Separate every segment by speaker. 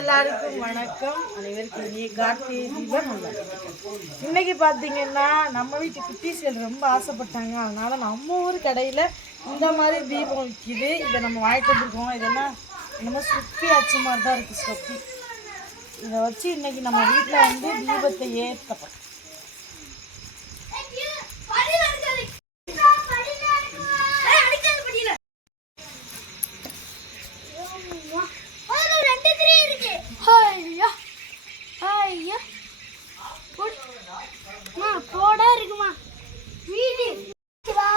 Speaker 1: எல்லாருக்கும் வணக்கம். அனைவருக்கும் இனிய கார்த்திகை தீபம். இன்னைக்கு பார்த்தீங்கன்னா நம்ம வீட்டு குட்டீஸ்கள் ரொம்ப ஆசைப்பட்டாங்க. அதனால நம்ம ஊர் கடையில் இந்த மாதிரி தீபம் விற்கிது இதை நம்ம வாங்கிட்டு வந்துருக்கோம் இதெல்லாம் என்னமோ சுத்தி அச்சு மாதிரி தான் இருக்குது சுத்தி. இதை வச்சு இன்னைக்கு நம்ம வீட்டில் வந்து தீபத்தை ஏற்றப்படும்
Speaker 2: போடா இருக்குமா? வீடு வா.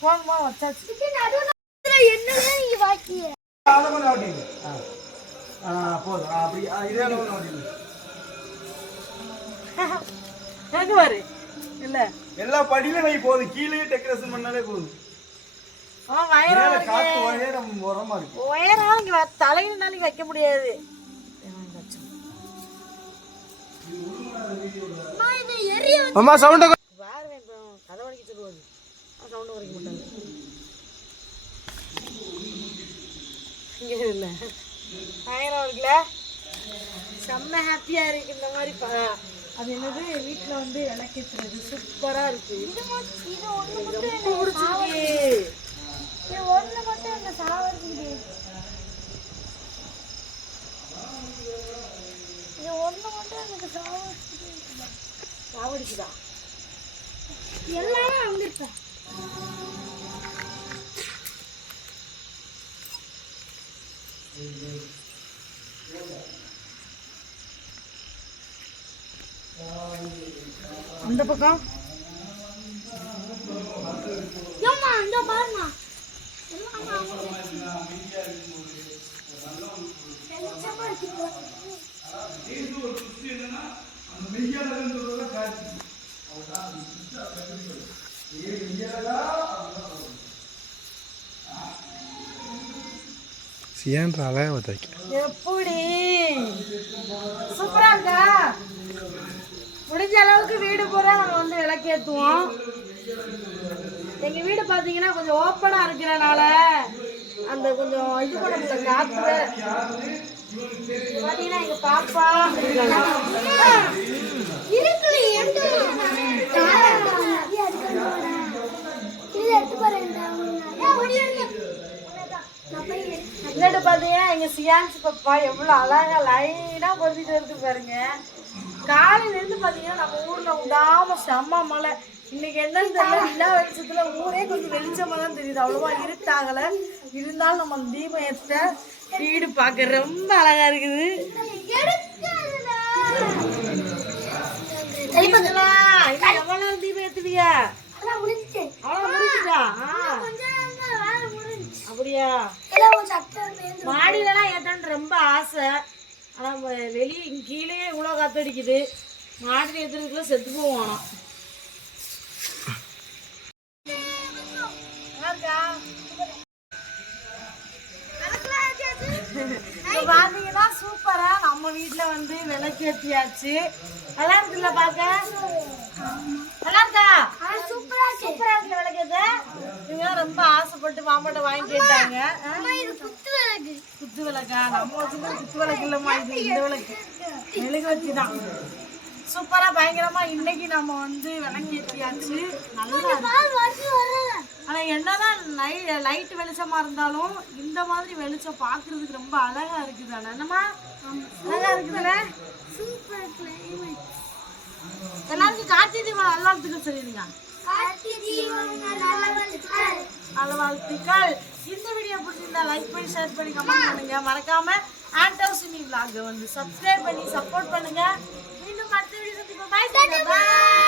Speaker 1: போங்கம்மா வச்சாச்சு.
Speaker 2: என்னதான் நீங்க பாக்கிய
Speaker 3: அதை கொஞ்சம் ஓட்டிடு போதும். அப்படி இதே அளவு ஓட்டிடு
Speaker 1: எங்க பாரு? இல்லை.
Speaker 3: எல்லா படியிலும் வை போதும். கீழே டெக்கரேஷன் பண்ணாலே போதும்.
Speaker 1: ஆ வயிறு
Speaker 3: மேல காத்து உயரம் உரமா இருக்கு.
Speaker 1: உயரம் இங்கே தலையினாலும் இங்கே வைக்க முடியாது. பயங்கரம் இருக்குல்ல? செம்ம ஹாப்பியாக இருக்கு இந்த மாதிரி ப- அது என்னது? வீட்டில் வந்து விளக்கேற்றுறது சூப்பராக இருக்கு.
Speaker 2: இது மட்டும் இது ஒண்ணு மட்டும்
Speaker 1: ரொம்ப பிடிச்சிருக்கு?
Speaker 2: இது ஒண்ணு மட்டும் இந்த சாவடிக்குது இது ஒண்ணு மட்டும் எனக்கு சாவடிக்குது? எல்லாமே வந்திருப்பேன்
Speaker 1: அந்த பக்கம்?
Speaker 2: ஏம்மா இந்த பாருமா மெய்யழகன்
Speaker 4: சொல்றத காட்சி.
Speaker 1: எப்படி? சூப்பரா இருக்கா? முடிஞ்ச அளவுக்கு வீடு பூரா நம்ம வந்து விளக்கேற்றுவோம் எங்கள் வீடு பார்த்தீங்கன்னா கொஞ்சம் ஓப்பனாக இருக்கிறனால அந்த கொஞ்சம் இது கூட காற்று பாத்தீங்கன்னா எங்க பாப்பா.
Speaker 2: இருக்குல்ல, எடுத்து இது எடுத்து போறேன் ஏன் ஒடி எடுத்து நான் போய்
Speaker 1: இல்லாட்டு பாத்தீங்கன்னா எங்க சியான்ஸ் பாப்பா எவ்வளவு அழகா லைனா பொருத்திட்டு வருது பாருங்க. காலையில இருந்து பாத்தீங்கன்னா நம்ம ஊர்ல உண்டாம செம்ம மழை. இன்னைக்கு என்னன்னு தெரியல நிலா வெளிச்சத்துல ஊரே கொஞ்சம் வெளிச்சமா தான் தெரியுது. அவ்வளவா இருட்டாகல. இருந்தாலும் நம்ம தீபம் ஏத்த வீடு பார்க்க ரொம்ப அழகா இருக்குது. எவ்வளவு தீபம் ஏத்துவியா அப்படியா? மாடியிலலாம் ஏற்றணும்னு ரொம்ப ஆசை. ஆனால் வெளியே கீழே இவ்வளோ காத்தடிக்குது மாடி ஏற்றுறதுக்குள்ள செத்து போவோம் ஆனால் வீட்ல வந்து விளக்கேற்றியாச்சு நல்லா இருக்குல்ல பார்க்க? நல்லா இருக்கா?
Speaker 2: சூப்பரா
Speaker 1: சூப்பரா இருக்குல்ல விளக்கேத்த. இவங்க ரொம்ப ஆசைப்பட்டு மாமாட்ட வாங்கி கேட்டாங்க.
Speaker 2: குத்து விளக்கு.
Speaker 1: குத்து விளக்கா? நம்ம வச்சுருந்தது குத்து விளக்கு இல்லைம்மா இது இந்த விளக்கு. மெழுகுவத்தி தான். சூப்பரா பயங்கரமா இன்னைக்கு நம்ம வந்து விளக்கேற்றியாச்சு நல்லா இருக்கு.
Speaker 2: பால் வருஷம் வரல
Speaker 1: ஆனா என்னதான் லை லைட் வெளிச்சமா இருந்தாலும் இந்த மாதிரி வெளிச்சம் பார்க்கிறதுக்கு ரொம்ப அழகா இருக்குது ஆனா என்னம்மா? அழகா இருக்குதுல்ல?
Speaker 2: சூப்பர் கிளைமேட்
Speaker 1: எல்லாருக்கும் கார்த்திகை தீபம் நல்லா இருக்குன்னு சொல்லிடுங்க.
Speaker 2: கார்த்தி தீபம் நல்ல வாழ்த்துக்கள்.
Speaker 1: நல்ல வாழ்த்துக்கள். இந்த வீடியோ பிடிச்சிருந்தா லைக் பண்ணி ஷேர் பண்ணி கமெண்ட் பண்ணுங்க. மறக்காம ஆண்டோசினி vlog வந்து சப்ஸ்கிரைப் பண்ணி சப்போர்ட் பண்ணுங்க. மீண்டும் அடுத்த வீடியோ பாய்